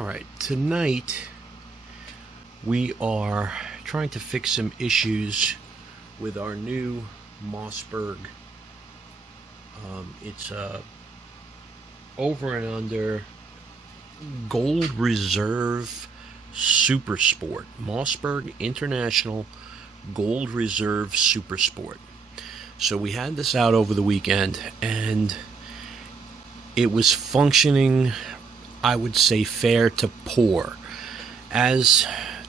Alright, tonight we are trying to fix some issues with our new Mossberg. It's over and under Gold Reserve Super Sport. Mossberg International Gold Reserve Super Sport. So we had this out over the weekend and it was functioning, I would say, fair to poor. As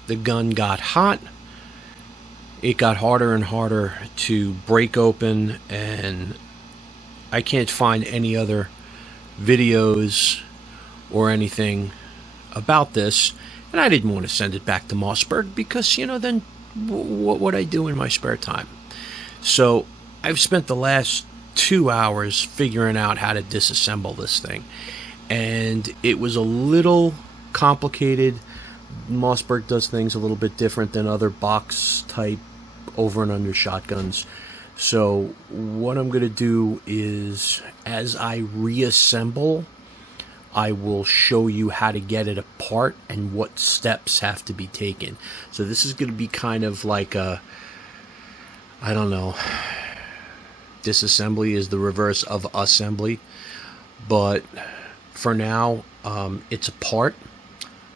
the gun got hot, it got harder and harder to break open, and I can't find any other videos or anything about this, and I didn't want to send it back to Mossberg because, then what would I do in my spare time? So I've spent the last 2 hours figuring out how to disassemble this thing, and it was a little complicated. Mossberg does things a little bit different than other box type over and under shotguns. So what I'm going to do is, as I reassemble, I will show you how to get it apart and what steps have to be taken. So this is going to be kind of like a, I don't know, disassembly is the reverse of assembly, but for now it's apart.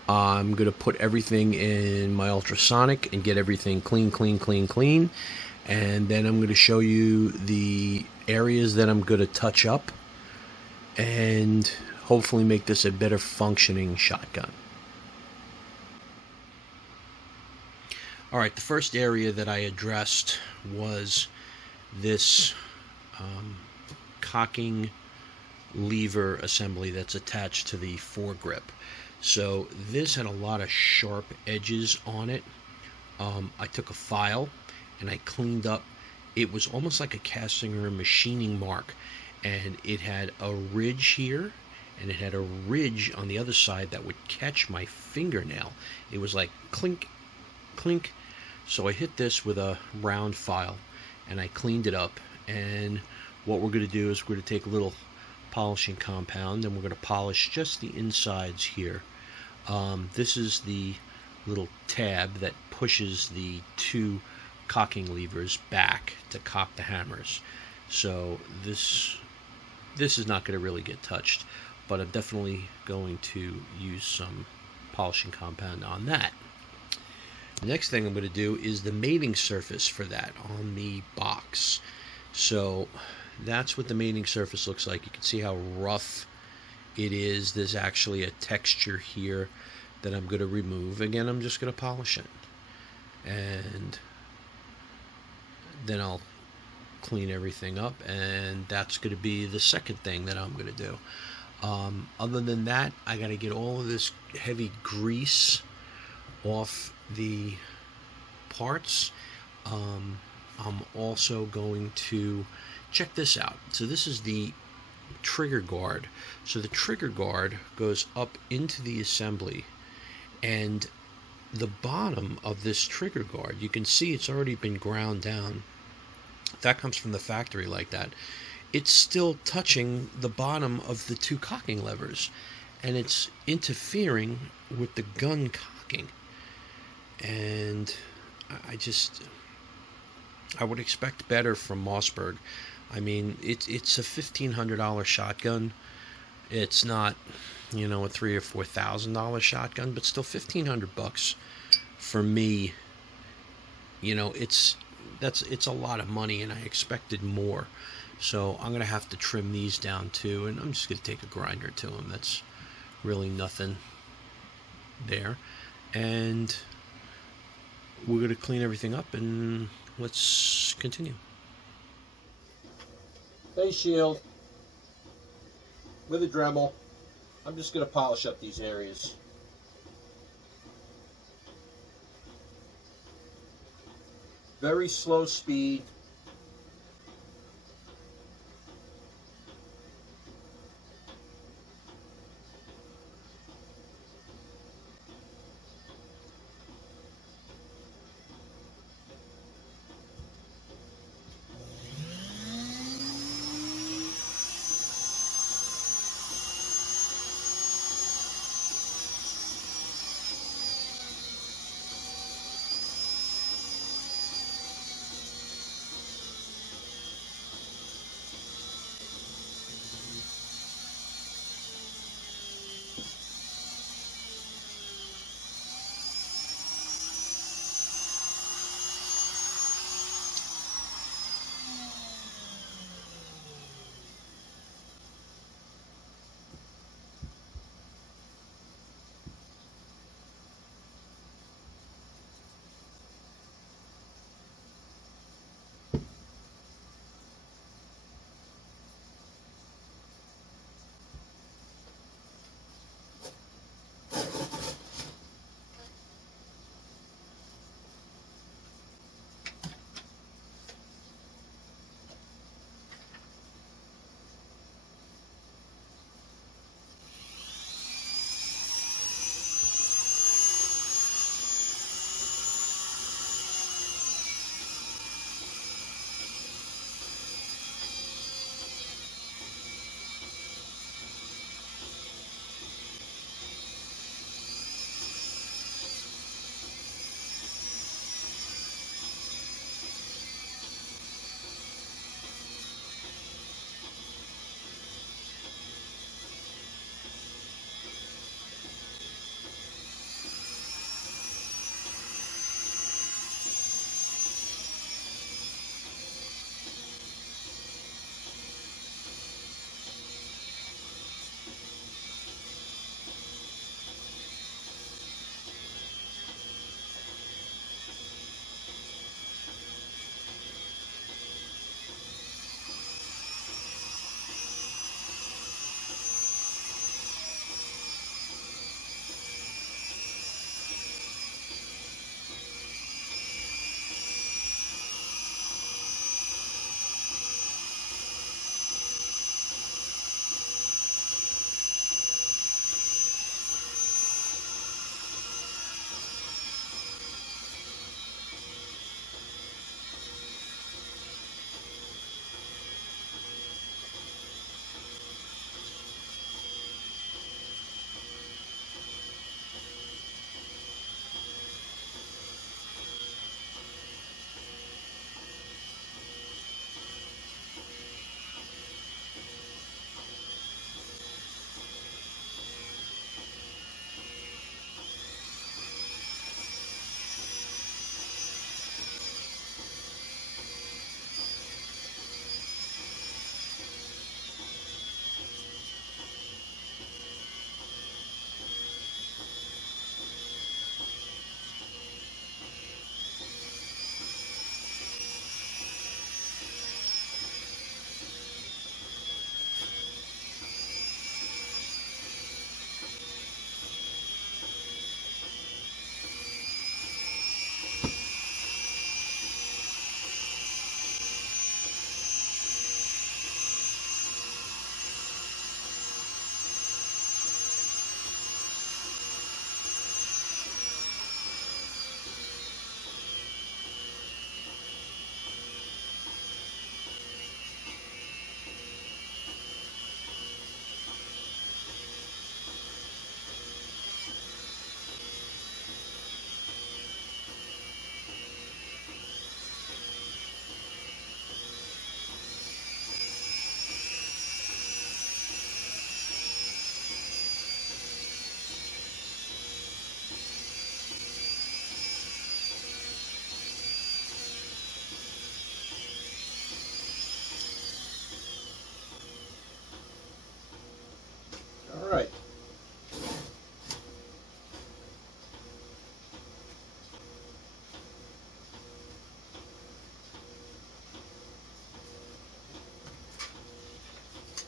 I'm going to put everything in my ultrasonic and get everything clean, and then I'm going to show you the areas that I'm going to touch up and hopefully make this a better functioning shotgun. Alright, the first area that I addressed was this cocking lever assembly that's attached to the foregrip. So this had a lot of sharp edges on it. I took a file and I cleaned up. It was almost like a casting or a machining mark, and it had a ridge here and it had a ridge on the other side that would catch my fingernail. It was like clink, clink. So I hit this with a round file and I cleaned it up, and what we're going to do is we're going to take a little polishing compound and we're going to polish just the insides here. This is the little tab that pushes the two cocking levers back to cock the hammers. So this is not going to really get touched, but I'm definitely going to use some polishing compound on that. The next thing I'm going to do is the mating surface for that on the box. So that's what the mating surface looks like. You can see how rough it is. There's actually a texture here that I'm going to remove. Again, I'm just going to polish it, and then I'll clean everything up, and that's going to be the second thing that I'm going to do. Other than that, I got to get all of this heavy grease off the parts. I'm also going to check this out. So this is the trigger guard. So the trigger guard goes up into the assembly, and the bottom of this trigger guard, you can see it's already been ground down. That comes from the factory like that. It's still touching the bottom of the two cocking levers, and it's interfering with the gun cocking. And I would expect better from Mossberg. I mean, it's a $1,500 shotgun. It's not, a $3,000 or $4,000 shotgun, but still $1,500 for me. It's a lot of money, and I expected more. So I'm gonna have to trim these down too, and I'm just gonna take a grinder to them. That's really nothing there, and we're gonna clean everything up, and let's continue. Face shield with a Dremel. I'm just going to polish up these areas. Very slow speed.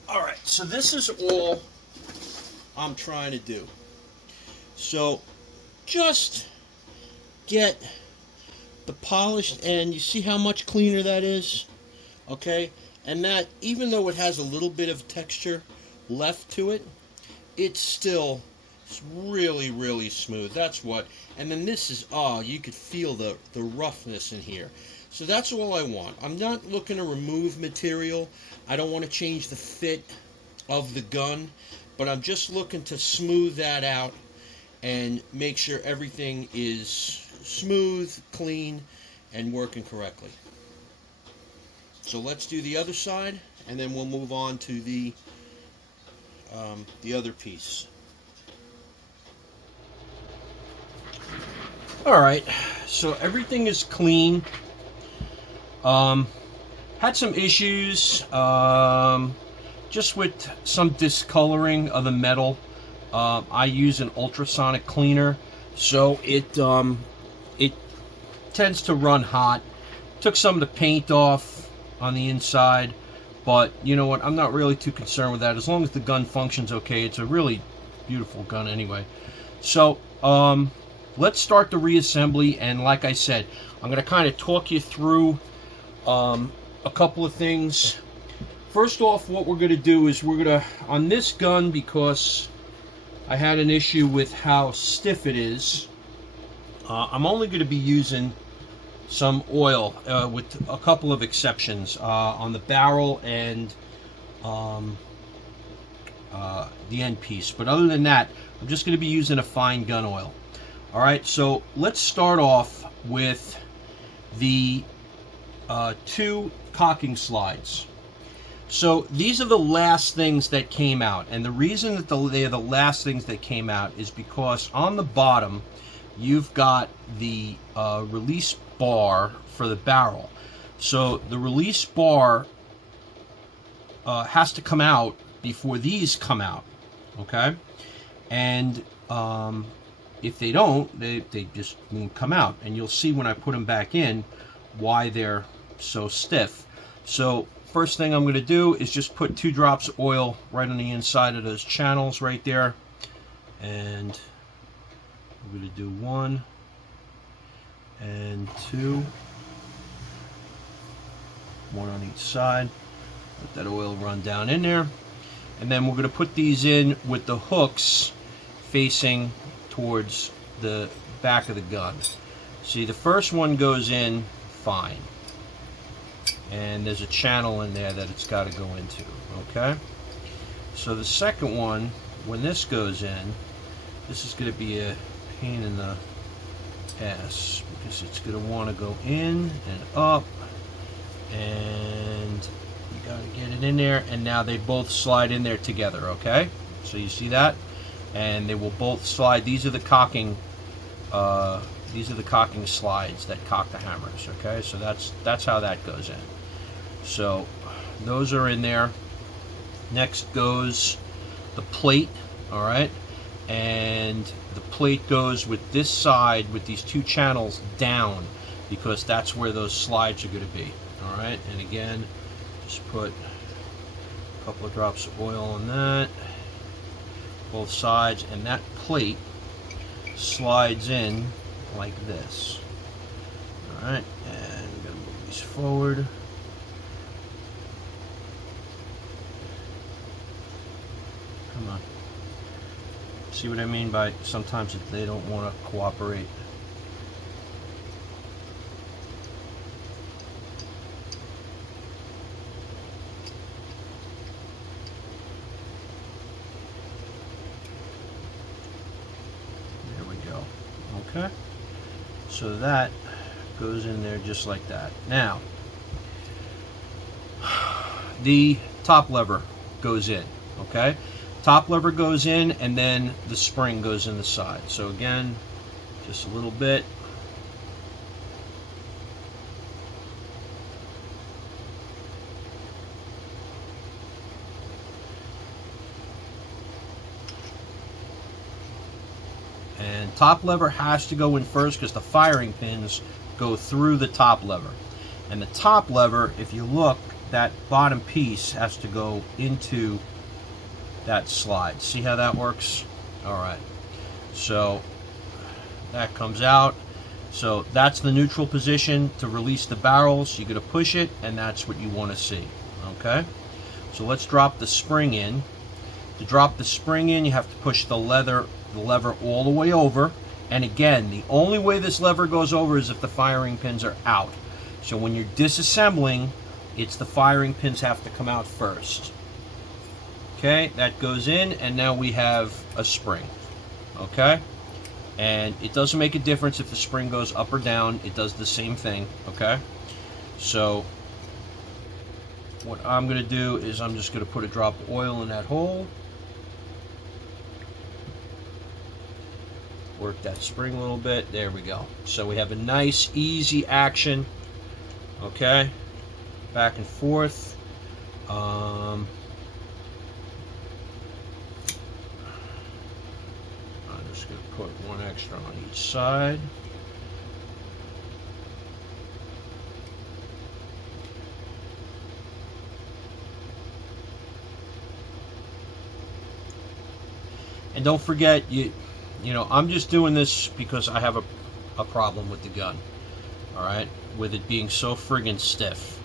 Alright, so this is all I'm trying to do. So just get the polished end. You see how much cleaner that is? Okay? And that, even though it has a little bit of texture left to it, it's still really, really smooth. That's what. And then this is, oh, you could feel the roughness in here. So that's all I want. I'm not looking to remove material. I don't want to change the fit of the gun, but I'm just looking to smooth that out and make sure everything is smooth, clean, and working correctly. So let's do the other side, and then we'll move on to the other piece. Alright, so everything is clean. Had some issues just with some discoloring of the metal. I use an ultrasonic cleaner, so it tends to run hot. Took some of the paint off on the inside, but you know what, I'm not really too concerned with that. As long as the gun functions okay, it's a really beautiful gun anyway. So let's start the reassembly, and like I said, I'm going to kind of talk you through a couple of things. First off, what we're going to do is we're going to, on this gun, because I had an issue with how stiff it is, I'm only going to be using some oil with a couple of exceptions on the barrel and the end piece. But other than that, I'm just going to be using a fine gun oil. Alright, so let's start off with the two cocking slides. So these are the last things that came out, and the reason that they are the last things that came out is because on the bottom you've got the release bar for the barrel. So the release bar has to come out before these come out, okay? And if they don't, they just won't come out, and you'll see when I put them back in why they're so stiff. So first thing I'm going to do is just put 2 drops of oil right on the inside of those channels right there, and I'm going to do 1 and 2, 1 on each side. Let that oil run down in there, and then we're going to put these in with the hooks facing towards the back of the gun. See, the first one goes in fine, and there's a channel in there that it's got to go into, okay? So the second one, when this goes in, this is going to be a pain in the ass, because it's going to want to go in and up, and you got to get it in there, and now they both slide in there together, okay? So you see that? And they will both slide. These are the cocking slides that cock the hammers, okay? So that's how that goes in. So those are in there. Next goes the plate, all right? And the plate goes with this side with these 2 channels down, because that's where those slides are going to be, all right? And again, just put a couple of drops of oil on that, both sides, and that plate slides in like this. All right, and we're going to move these forward. Come on. See what I mean by sometimes they don't want to cooperate. There we go. Okay. So that goes in there just like that. Now, the top lever goes in, okay? Top lever goes in, and then the spring goes in the side. So again, just a little bit. And top lever has to go in first because the firing pins go through the top lever. And the top lever, if you look, that bottom piece has to go into that slide. See how that works? All right, so that comes out. So that's the neutral position to release the barrels. You're going to push it, and that's what you want to see. Okay, so let's drop the spring in. To drop the spring in, you have to push the lever all the way over. And again, the only way this lever goes over is if the firing pins are out. So when you're disassembling, it's the firing pins have to come out first. Okay, that goes in, and now we have a spring. Okay, and it doesn't make a difference if the spring goes up or down. It does the same thing. Okay, so what I'm going to do is I'm just going to put a drop of oil in that hole. Work that spring a little bit. There we go. So we have a nice, easy action. Okay, back and forth. I'm just going to put one extra on each side. And don't forget, you know, I'm just doing this because I have a problem with the gun. All right, with it being so friggin' stiff.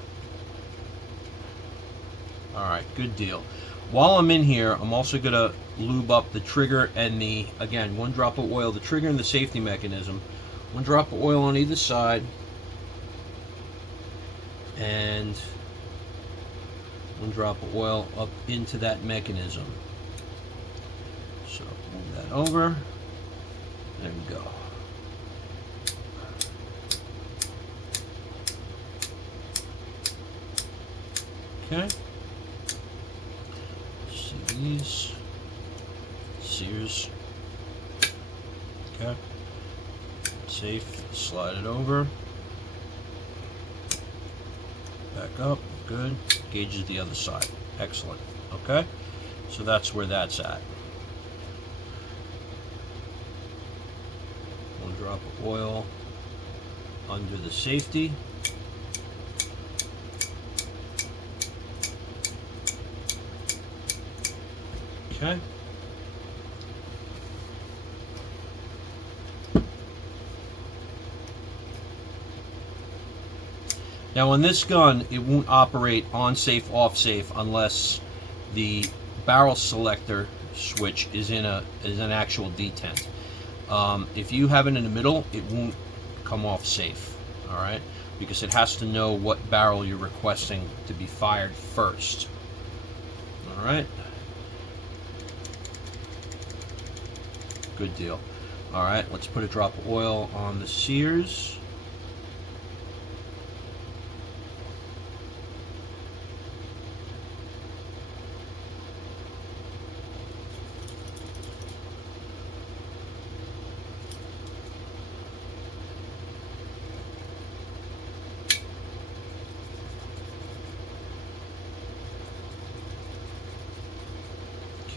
All right, good deal. While I'm in here, I'm also gonna lube up the trigger and the, again, one drop of oil, the trigger and the safety mechanism. One drop of oil on either side, and one drop of oil up into that mechanism. So move that over. There we go. Okay. See these sears. Okay. Safe. Slide it over. Back up. Good. Gauges the other side. Excellent. Okay. So that's where that's at. One drop of oil under the safety. Okay. Now on this gun, it won't operate on safe, off safe unless the barrel selector switch is in an actual detent. If you have it in the middle, it won't come off safe. All right, because it has to know what barrel you're requesting to be fired first. All right. Good deal. All right, let's put a drop of oil on the sears.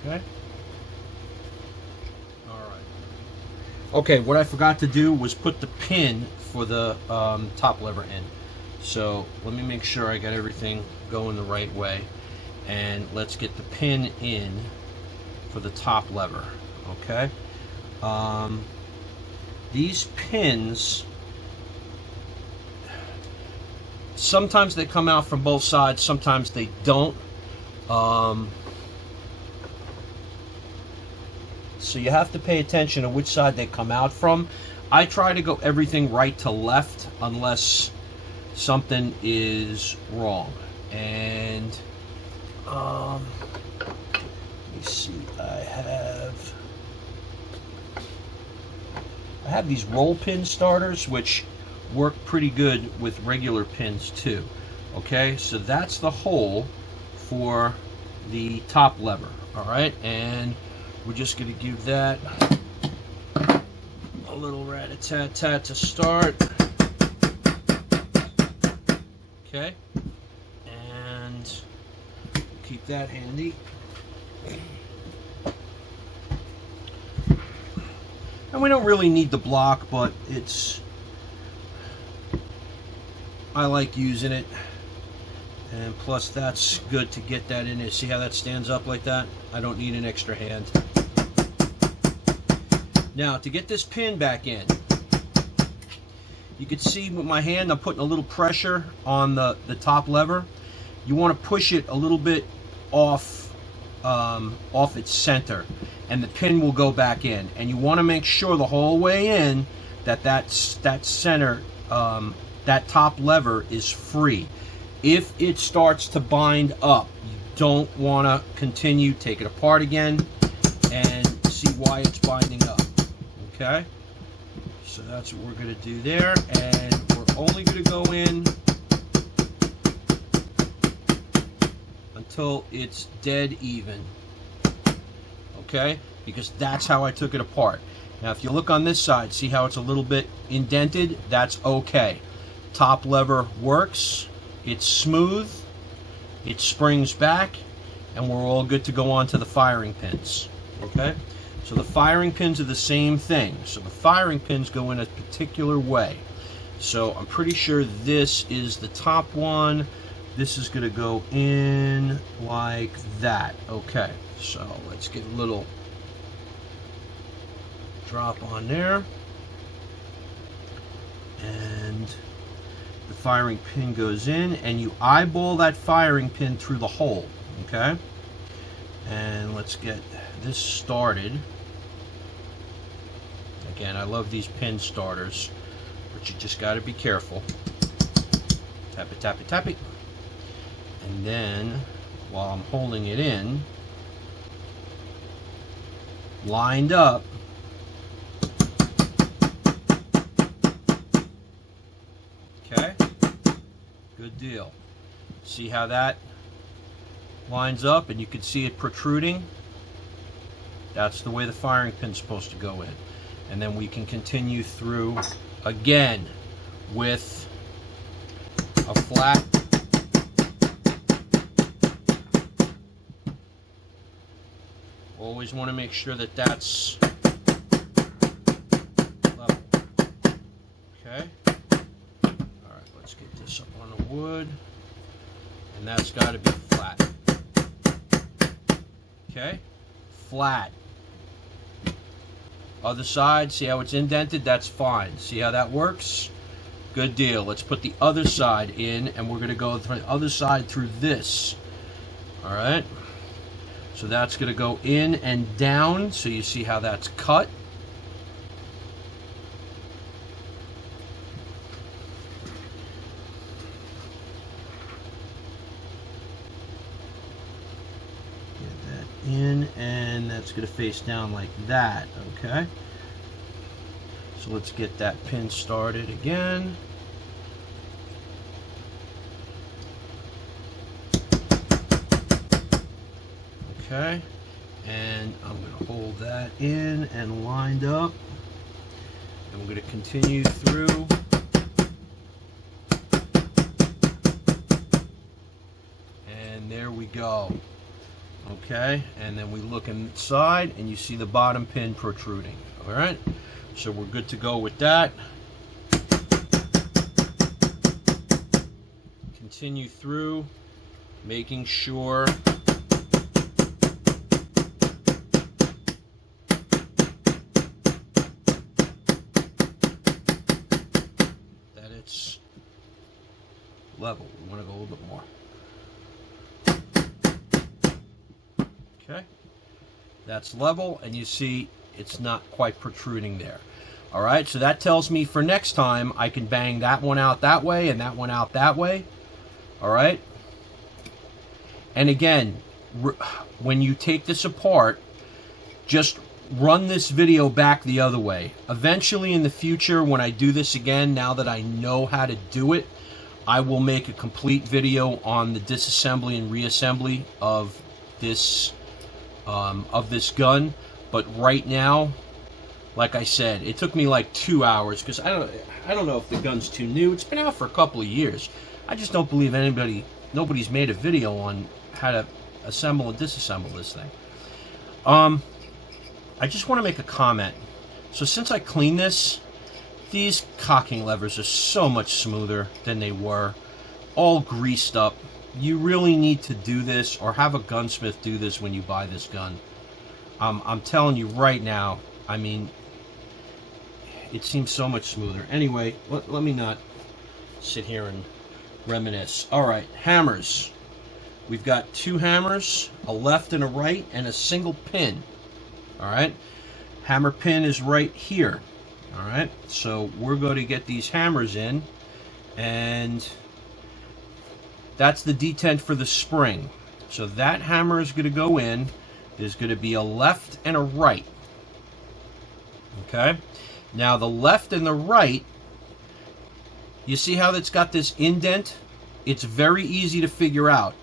Okay. Okay, what I forgot to do was put the pin for the top lever in. So let me make sure I got everything going the right way. And let's get the pin in for the top lever. Okay. These pins, sometimes they come out from both sides, sometimes they don't. So you have to pay attention to which side they come out from. I try to go everything right to left unless something is wrong. And let me see, I have these roll pin starters which work pretty good with regular pins too. Okay, so that's the hole for the top lever. All right, and we're just going to give that a little rat-a-tat-tat to start. Okay. And keep that handy. And we don't really need the block, but I like using it. And plus that's good to get that in there. See how that stands up like that? I don't need an extra hand. Now to get this pin back in, you can see with my hand I'm putting a little pressure on the top lever. You want to push it a little bit off its center, and the pin will go back in. And you want to make sure the whole way in that center, that top lever is free. If it starts to bind up, you don't want to continue. Take it apart again and see why it's binding up. Okay? So that's what we're going to do there. And we're only going to go in until it's dead even. Okay? Because that's how I took it apart. Now if you look on this side, see how it's a little bit indented? That's okay. Top lever works. It's smooth, it springs back, and we're all good to go on to the firing pins. Okay? So the firing pins are the same thing. So the firing pins go in a particular way. So I'm pretty sure this is the top one. This is going to go in like that. Okay, so let's get a little drop on there. And the firing pin goes in, and you eyeball that firing pin through the hole. Okay? And let's get this started. Again, I love these pin starters, but you just got to be careful. Tap it, tap it, tap it. And then, while I'm holding it in, lined up, okay, good deal. See how that lines up, and you can see it protruding? That's the way the firing pin's supposed to go in. And then we can continue through again with a flat always want to make sure that that's level. Okay. Alright, let's get this up on the wood. And that's got to be flat. Okay. Flat. Other side, see how it's indented? That's fine. See how that works? Good deal. Let's put the other side in, and we're going to go through the other side through this. Alright. So that's going to go in and down, so you see how that's cut. Get that in, and that's going to face down like that, okay? So let's get that pin started again. Okay, and I'm going to hold that in and lined up, and we're going to continue through. And there we go. Okay, and then we look inside and you see the bottom pin protruding. Alright, so we're good to go with that. Continue through, making sure level. We want to go a little bit more. Okay, that's level, and you see it's not quite protruding there. Alright, so that tells me for next time I can bang that one out that way and that one out that way. Alright, and again, when you take this apart, just run this video back the other way. Eventually in the future, when I do this again, now that I know how to do it, I will make a complete video on the disassembly and reassembly of this gun. But right now, like I said, it took me like 2 hours because I don't know if the gun's too new. It's been out for a couple of years. I just don't believe nobody's made a video on how to assemble and disassemble this thing. I just want to make a comment. So since I cleaned this, these cocking levers are so much smoother than they were. All greased up. you really need to do this, or have a gunsmith do this when you buy this gun. I'm telling you right now, I mean, it seems so much smoother. Anyway, let me not sit here and reminisce. All right, hammers. We've got 2 hammers, a left and a right, and a single pin. All right, hammer pin is right here. All right, so we're going to get these hammers in, and that's the detent for the spring. So that hammer is going to go in. There's going to be a left and a right. Okay, now the left and the right, you see how that's got this indent? It's very easy to figure out,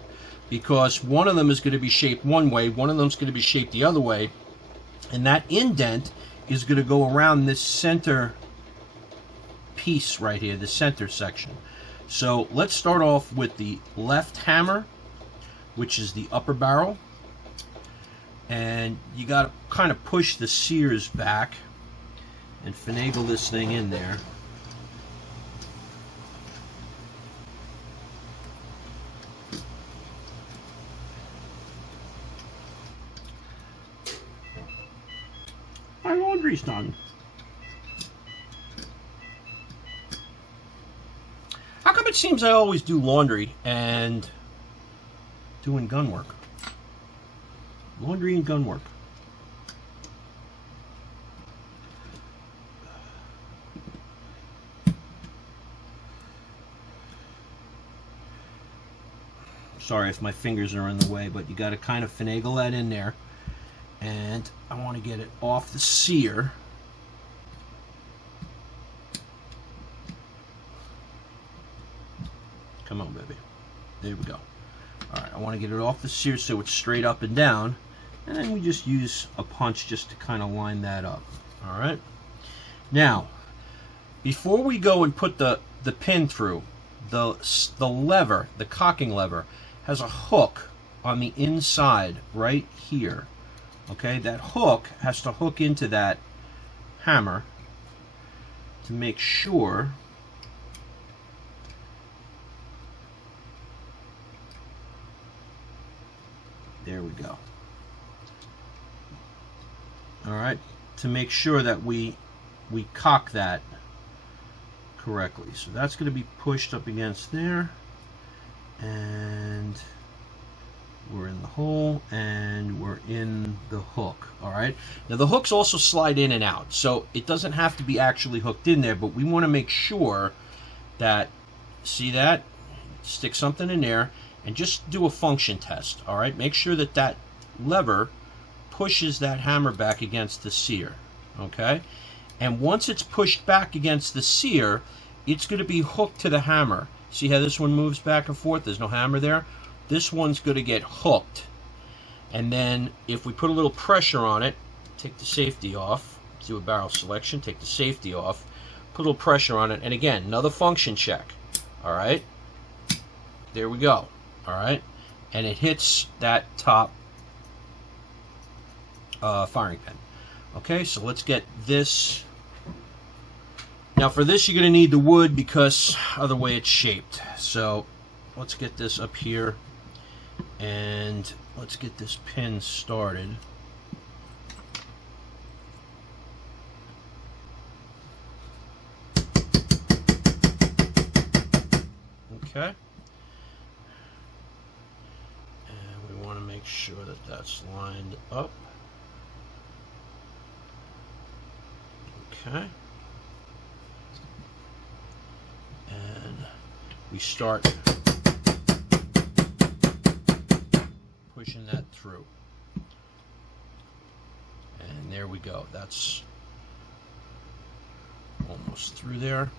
because one of them is going to be shaped one way, one of them is going to be shaped the other way, and that indent is going to go around this center piece right here, the center section. So let's start off with the left hammer, which is the upper barrel, and you got to kind of push the sears back and finagle this thing in there. My laundry's done. How come it seems I always do laundry and doing gun work? Laundry and gun work. Sorry if my fingers are in the way, but you got to kind of finagle that in there. And I want to get it off the sear. Come on, baby. There we go. All right, I want to get it off the sear so it's straight up and down. And then we just use a punch just to kind of line that up. All right. Now, before we go and put the pin through, the lever, the cocking lever, has a hook on the inside right here. Okay, that hook has to hook into that hammer to make sure there we go. All right, to make sure that we cock that correctly. So that's going to be pushed up against there, and we're in the hole, and we're in the hook. All right, now the hooks also slide in and out, so it doesn't have to be actually hooked in there, but we want to make sure that, see that, stick something in there and just do a function test. All right, make sure that that lever pushes that hammer back against the sear. Okay, and once it's pushed back against the sear, it's going to be hooked to the hammer. See how this one moves back and forth? There's no hammer there. This one's going to get hooked, and then if we put a little pressure on it, take the safety off, do a barrel selection, take the safety off, put a little pressure on it, and again, another function check. All right, there we go. All right, and it hits that top firing pin. Okay, so let's get this. Now for this you're going to need the wood because of the way it's shaped. So let's get this up here and let's get this pin started. Okay. And we want to make sure that that's lined up. Okay. And we start pushing that through. And there we go. That's almost through there.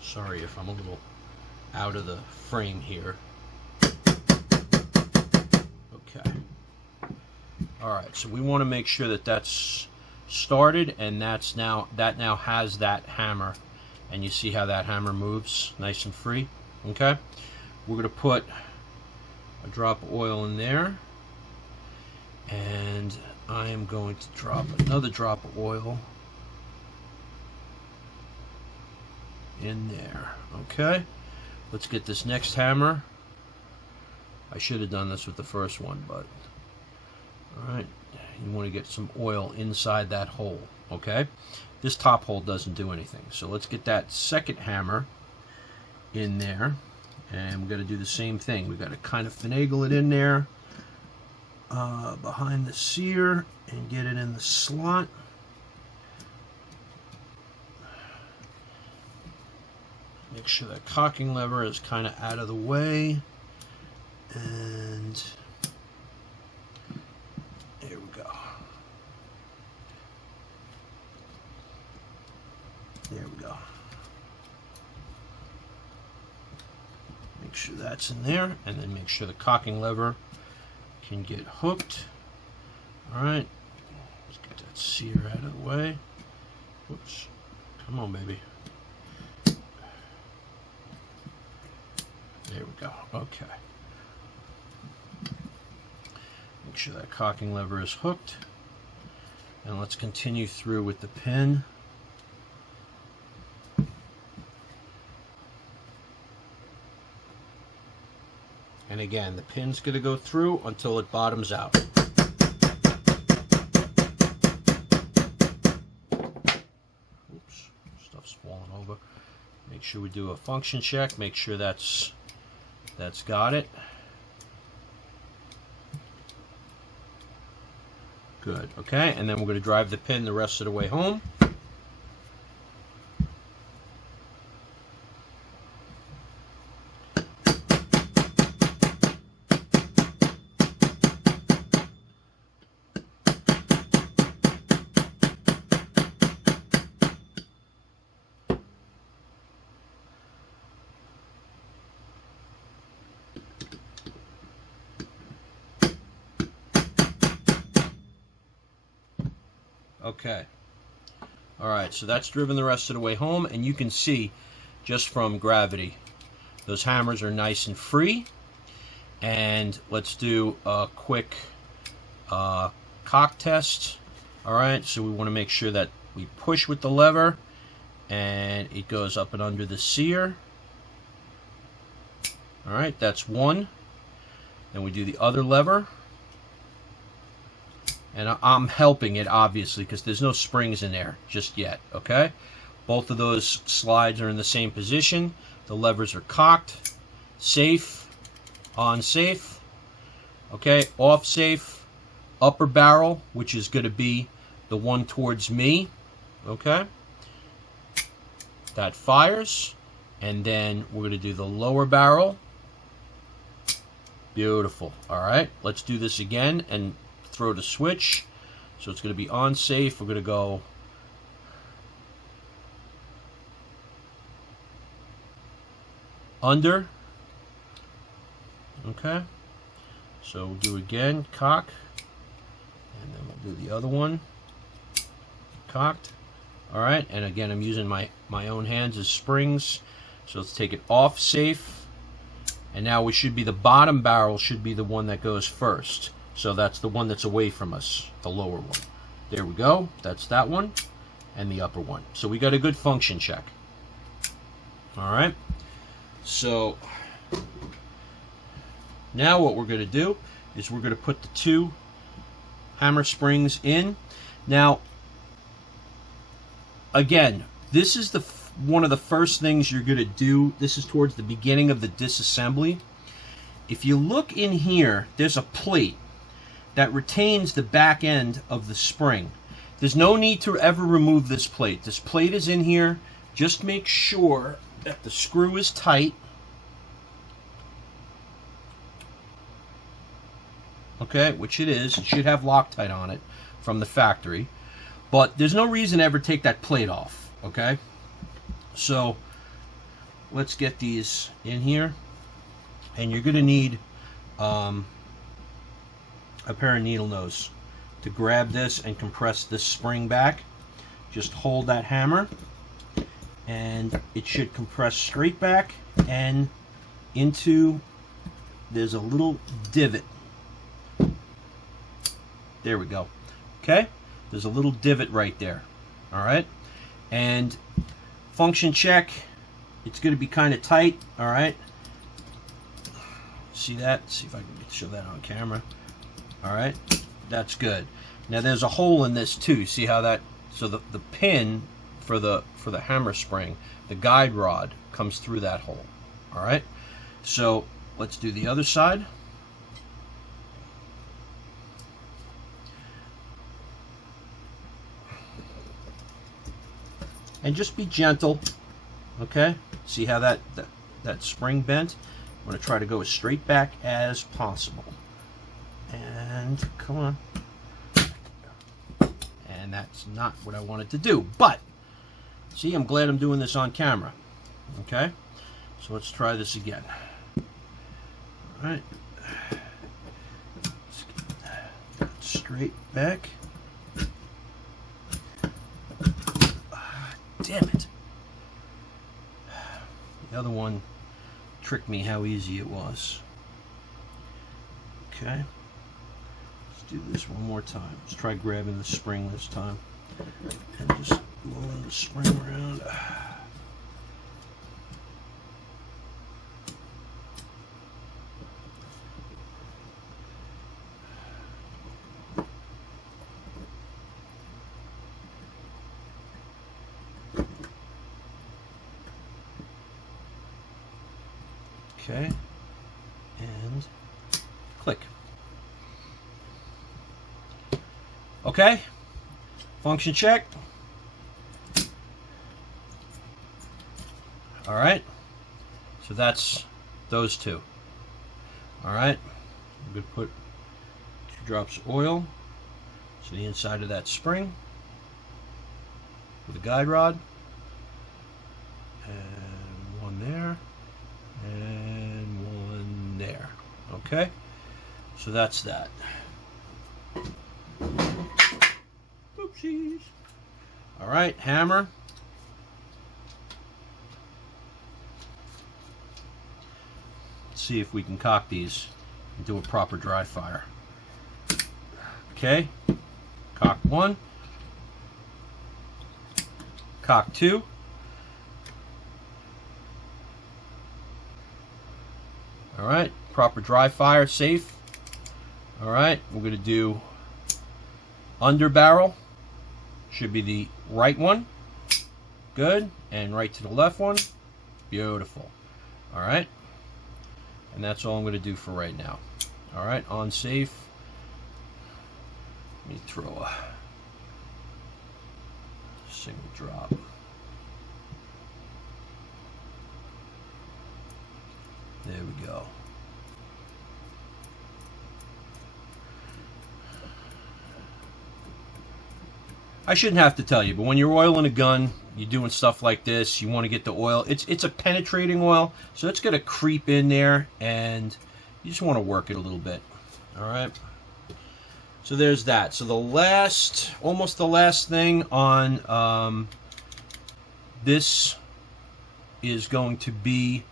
Sorry if I'm a little out of the frame here. Okay. All right, so we want to make sure that that's started, and that now has that hammer, and you see how that hammer moves nice and free. Okay, we're going to put a drop of oil in there, and I am going to drop another drop of oil in there. Okay, let's get this next hammer. I should have done this with the first one, but all right, you want to get some oil inside that hole. Okay, this top hole doesn't do anything, so let's get that second hammer in there, and we're going to do the same thing. We've got to kind of finagle it in there behind the sear and get it in the slot. Make sure that cocking lever is kind of out of the way, and there we go. There we go. Make sure that's in there, and then make sure the cocking lever can get hooked. All right, let's get that sear out of the way. Whoops, come on, baby. There we go. Okay. Make sure that cocking lever is hooked, and let's continue through with the pin. And again, the pin's going to go through until it bottoms out. Oops, stuff's falling over. Make sure we do a function check. Make sure that's got it. Good. Okay, and then we're going to drive the pin the rest of the way home. Okay. All right, so that's driven the rest of the way home, and you can see just from gravity, those hammers are nice and free. And let's do a quick cock test. All right, so we want to make sure that we push with the lever, and it goes up and under the sear. All right, that's one. Then we do the other lever. And I'm helping it, obviously, because there's no springs in there just yet, okay? Both of those slides are in the same position. The levers are cocked, safe, on safe, okay, off safe, upper barrel, which is going to be the one towards me, okay? That fires, and then we're going to do the lower barrel. Beautiful. All right, let's do this again and throw the switch. So it's going to be on safe. We're going to go under. Okay. So we'll do again, cock, and then we'll do the other one, cocked. All right, and again, I'm using my own hands as springs. So let's take it off safe, and now we should be, the bottom barrel should be the one that goes first. So that's the one that's away from us, the lower one. There we go. That's that one, and the upper one. So we got a good function check. All right. So now what we're going to do is we're going to put the two hammer springs in. Now, again, this is one of the first things you're going to do. This is towards the beginning of the disassembly. If you look in here, there's a plate that retains the back end of the spring. There's no need to ever remove this plate. This plate is in here. Just make sure that the screw is tight. Okay, which it is. It should have Loctite on it from the factory. But there's no reason to ever take that plate off. Okay? So let's get these in here. And you're going to need a pair of needle nose to grab this and compress this spring back. Just hold that hammer and it should compress straight back and into, there's a little divot. There we go. Okay, there's a little divot right there. All right, and function check, it's going to be kind of tight. All right. See that? See if I can show that on camera. All right. That's good. Now there's a hole in this too. See how that? So the pin for the hammer spring, the guide rod comes through that hole. All right. So let's do the other side. And just be gentle, okay? See how that spring bent? I'm going to try to go as straight back as possible. And come on. And that's not what I wanted to do. But, see, I'm glad I'm doing this on camera. Okay? So let's try this again. All right. Let's get that straight back. Damn it. The other one tricked me how easy it was. Okay. Let's do this one more time. Let's try grabbing the spring this time. And just rolling the spring around. Okay, and click. Okay, function check. All right, so that's those two. All right, I'm going to put 2 drops of oil to the inside of that spring with a guide rod, and one there. And one there. Okay, so that's that. Oopsies. All right, hammer. Let's see if we can cock these and do a proper dry fire. Okay, cock 1, cock 2. All right, proper dry fire, safe. All right, we're going to do under barrel. Should be the right one. Good. And right to the left one. Beautiful. All right. And that's all I'm going to do for right now. All right, on safe. Let me throw a single drop. There we go. I shouldn't have to tell you, but when you're oiling a gun, you're doing stuff like this, you want to get the oil. It's a penetrating oil, so it's going to creep in there, and you just want to work it a little bit. All right. So there's that. So almost the last thing on this is going to be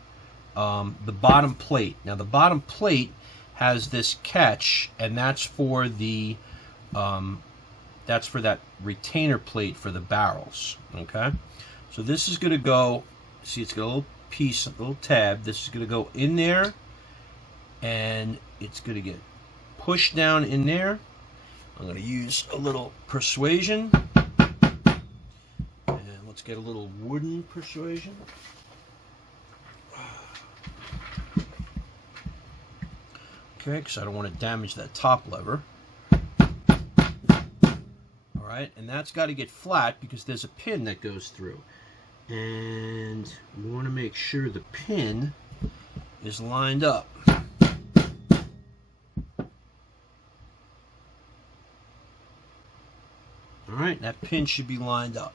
the bottom plate. Now the bottom plate has this catch, and that's for the that retainer plate for the barrels. Okay, so this is going to go. See, it's got a little piece, a little tab. This is going to go in there, and it's going to get pushed down in there. I'm going to use a little persuasion, and let's get a little wooden persuasion. Okay, because I don't want to damage that top lever. Alright, and that's got to get flat because there's a pin that goes through. And we want to make sure the pin is lined up. Alright, that pin should be lined up.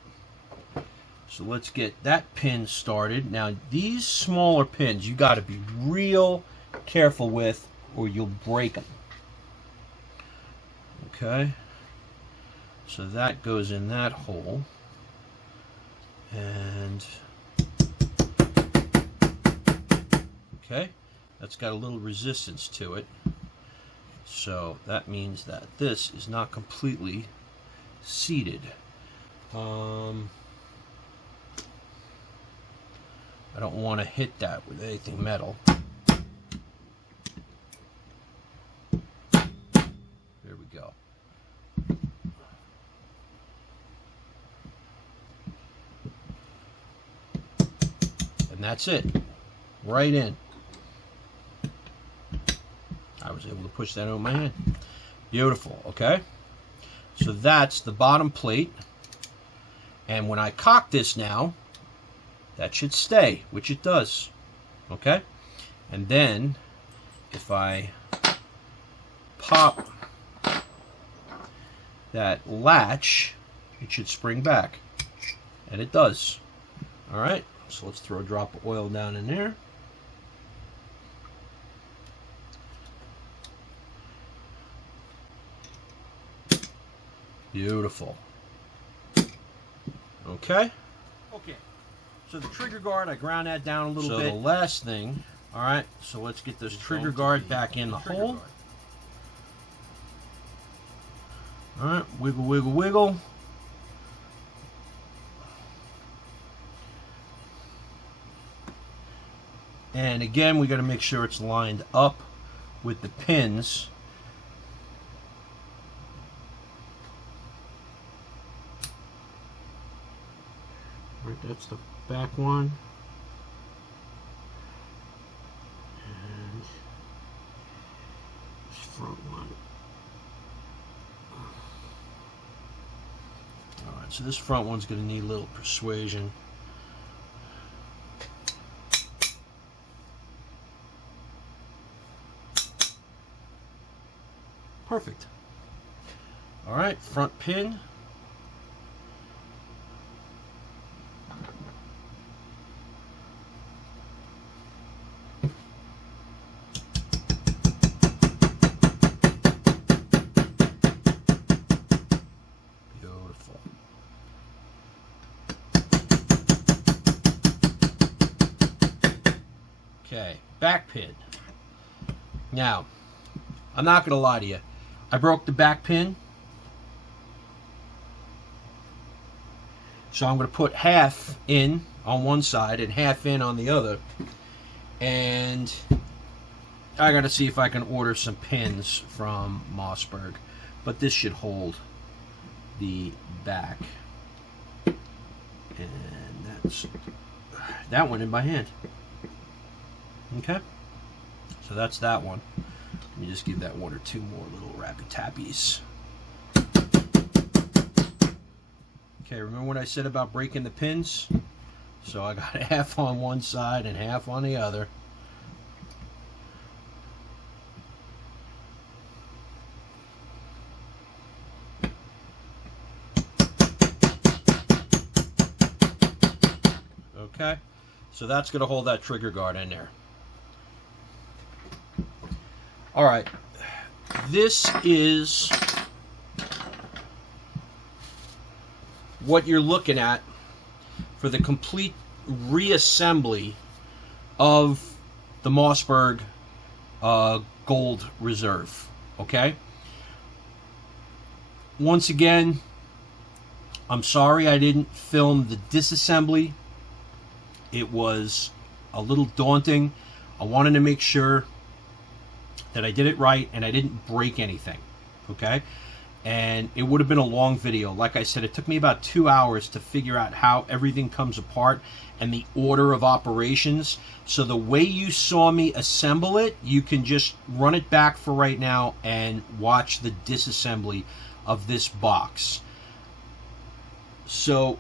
So let's get that pin started. Now, these smaller pins, you got to be real careful with, or you'll break them. Okay, so that goes in that hole, and okay, that's got a little resistance to it, so that means that this is not completely seated. I don't want to hit that with anything metal. There we go. And that's it. Right in. I was able to push that over my hand. Beautiful, okay? So that's the bottom plate. And when I cock this now, that should stay, which it does. Okay? And then, if I pop that latch, it should spring back. And it does. Alright, so let's throw a drop of oil down in there. Beautiful. Okay? Okay. So the trigger guard, I ground that down a little bit. So the last thing, alright, so let's get this trigger guard back in the hole. Alright, wiggle, wiggle, wiggle. And again, we got to make sure it's lined up with the pins. Right, that's the back one. And this front one. Alright, so this front one's going to need a little persuasion. Perfect. Alright, front pin. Beautiful. Okay, back pin. Now, I'm not going to lie to you. I broke the back pin, so I'm going to put half in on one side and half in on the other, and I got to see if I can order some pins from Mossberg, but this should hold the back, and that's that one in by hand. Okay, so that's that one. Let me just give that one or two more little rapid tappies. Okay, remember what I said about breaking the pins? So I got half on one side and half on the other. Okay, so that's going to hold that trigger guard in there. Alright, this is what you're looking at for the complete reassembly of the Mossberg Gold Reserve. Okay? Once again, I'm sorry I didn't film the disassembly. It was a little daunting. I wanted to make sure that I did it right and I didn't break anything, okay? And it would have been a long video. Like I said, it took me about 2 hours to figure out how everything comes apart and the order of operations. So the way you saw me assemble it, you can just run it back for right now and watch the disassembly of this box. So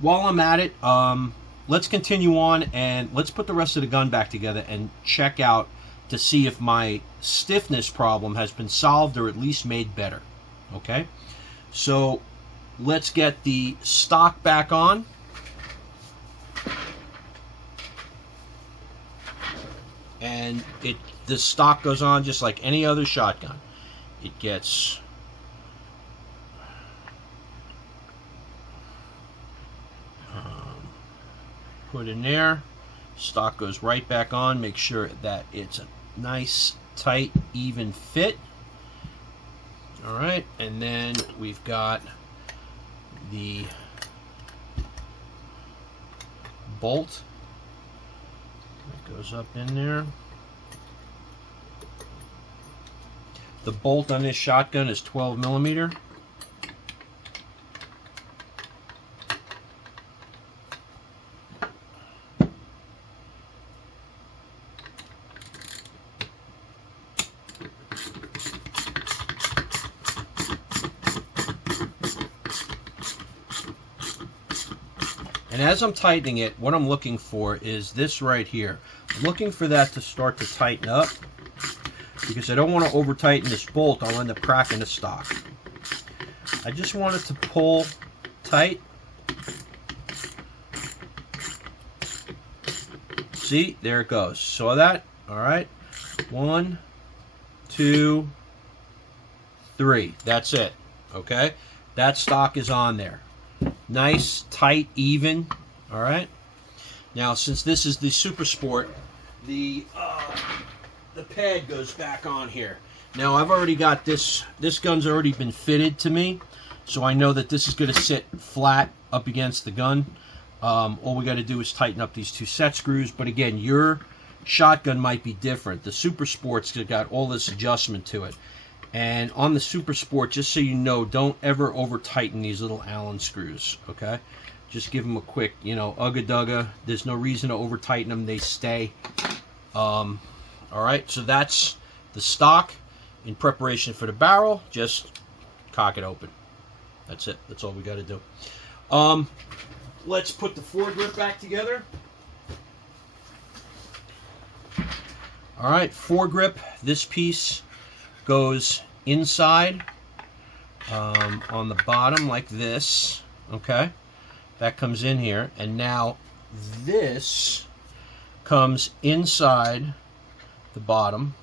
while I'm at it, let's continue on and let's put the rest of the gun back together and check out to see if my stiffness problem has been solved or at least made better. Okay, so let's get the stock back on. And the stock goes on just like any other shotgun. It gets put in there. Stock goes right back on. Make sure that it's a nice, tight, even fit. Alright, and then we've got the bolt Goes up in there. The bolt on this shotgun is 12 millimeter. And as I'm tightening it, what I'm looking for is this right here. I'm looking for that to start to tighten up, because I don't want to over tighten this bolt. I'll end up cracking the stock. I just want it to pull tight. See, there it goes. Saw that? All right. 1, 2, 3. That's it. Okay? That stock is on there. Nice, tight, even. All right. Now, since this is the Super Sport, the pad goes back on here. Now, I've already got this. This gun's already been fitted to me, so I know that this is going to sit flat up against the gun. All we got to do is tighten up these 2 set screws. But again, your shotgun might be different. The Super Sport's got all this adjustment to it. And on the Super Sport, just so you know, don't ever over tighten these little Allen screws, okay? Just give them a quick, you know, ugga-dugga. There's no reason to over tighten them. They stay. All right, so that's the stock. In preparation for the barrel, just cock it open. That's it. That's all we got to do. Let's put the foregrip back together. All right, foregrip. This piece goes inside on the bottom like this. Okay, that comes in here, and now this comes inside the bottom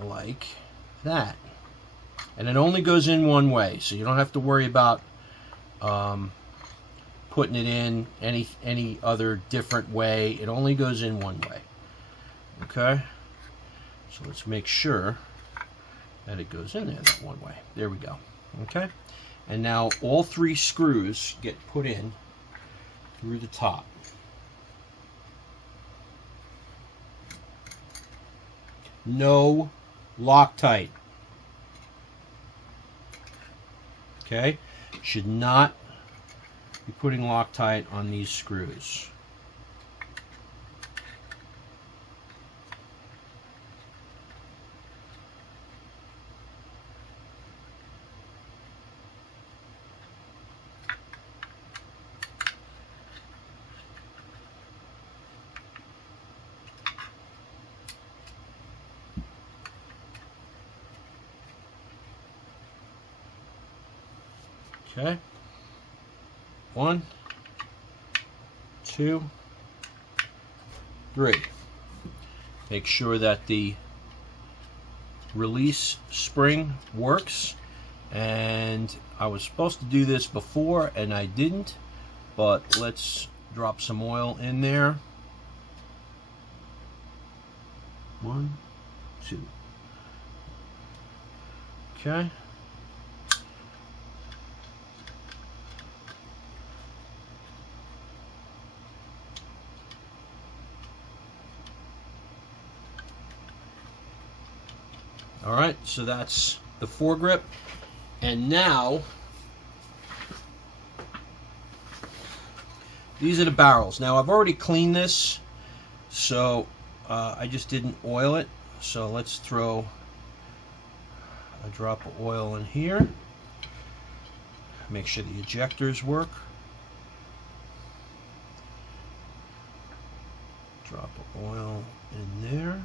like that, and it only goes in one way, so you don't have to worry about putting it in any other different way. It only goes in one way. Okay, so let's make sure that it goes in there that one way. There we go. Okay, and now all 3 screws get put in through the top. No Loctite. Okay, should not be putting Loctite on these screws. Okay, 1, 2, 3. Make sure that the release spring works. And I was supposed to do this before and I didn't, but let's drop some oil in there. 1, 2. Okay. All right, so that's the foregrip. And now, these are the barrels. Now, I've already cleaned this, so I just didn't oil it. So let's throw a drop of oil in here. Make sure the ejectors work. Drop of oil in there.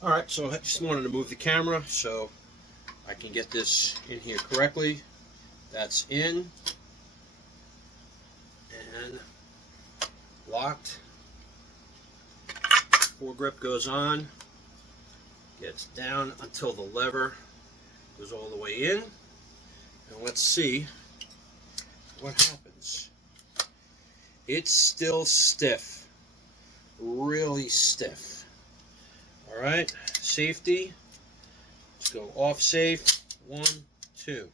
All right, so I just wanted to move the camera so I can get this in here correctly. That's in and locked. Foregrip goes on, gets down until the lever Goes all the way in. And let's see what happens. It's still stiff. Really stiff. Alright, safety. Let's go off safe. 1, 2.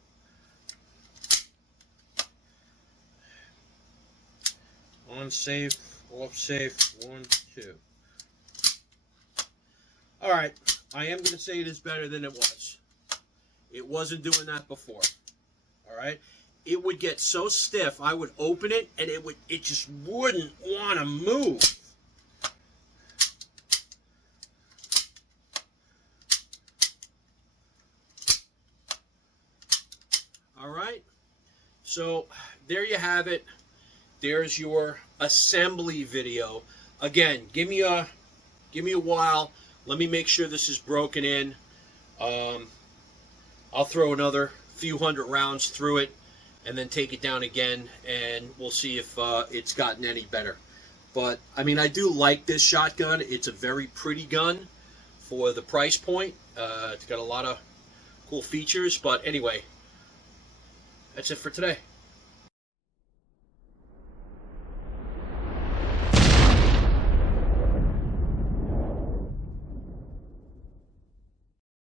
On safe, off safe, 1, 2. Alright, I am going to say it is better than it was. It wasn't doing that before. Alright? It would get so stiff, I would open it and it just wouldn't want to move. Alright? So there you have it. There's your assembly video. Again, give me a while. Let me make sure this is broken in. I'll throw another few hundred rounds through it and then take it down again, and we'll see if it's gotten any better. But I mean, I do like this shotgun. It's a very pretty gun for the price point. It's got a lot of cool features. But anyway, that's it for today.